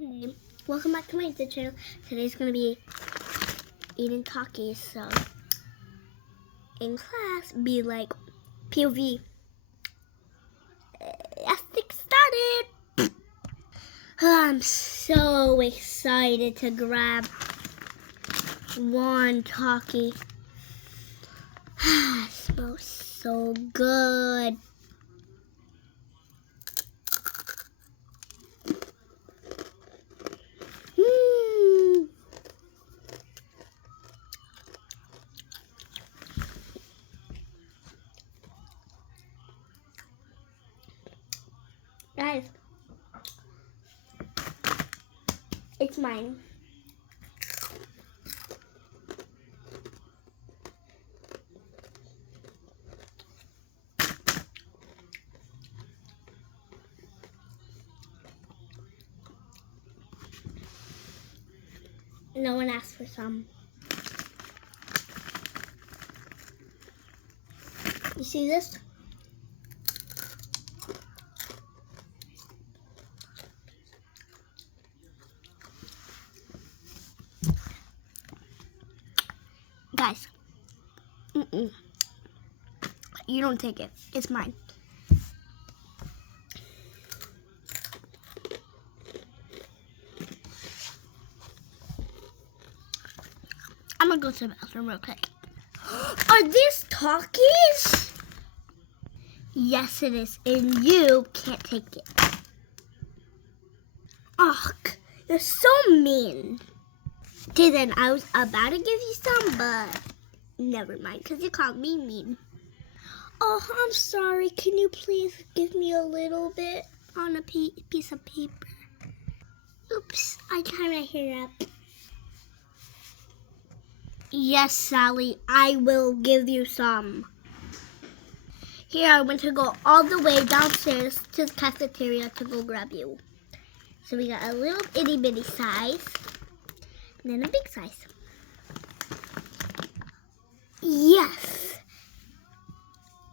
Hey, welcome back to my YouTube channel. Today's gonna be eating Takis. So in class, be like POV. Let's get started. I'm so excited to grab one Taki. Smells so good. Guys, it's mine. No one asked for some. You see this? Guys, you don't take it. It's mine. I'm gonna go to the bathroom real quick. Are these Takis? Yes, it is, and you can't take it. Ugh, you're so mean. Okay, then I was about to give you some, but never mind, because you called me mean. Oh, I'm sorry. Can you please give me a little bit on a piece of paper? Oops, I tied my hair up. Yes, Sally, I will give you some. Here, I went to go all the way downstairs to the cafeteria to go grab you. So we got a little itty bitty size, and then a big size. Yes,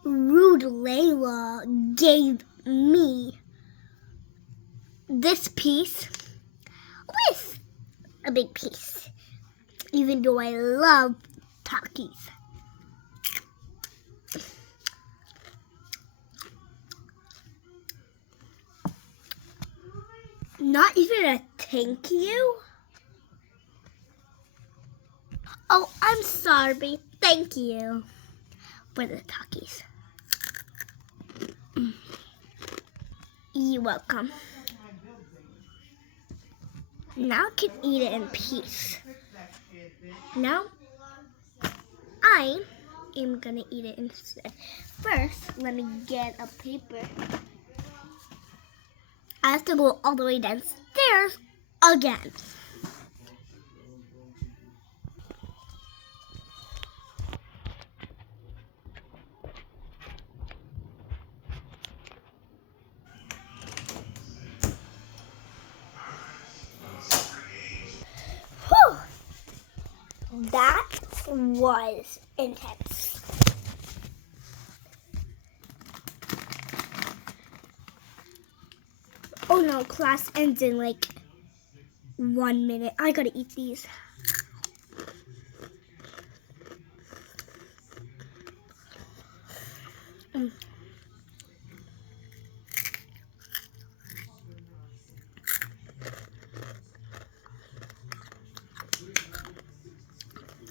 Rude Layla gave me this piece with a big piece, even though I love Takis. Not even a thank you? Oh, I'm sorry. Thank you for the Takis. You're welcome. Now I can eat it in peace. Now I am gonna eat it instead. First, let me get a paper. I have to go all the way downstairs again. Whew! That was intense. Oh no, class ends in like 1 minute. I gotta eat these.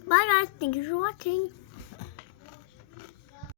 Bye guys, thank you for watching.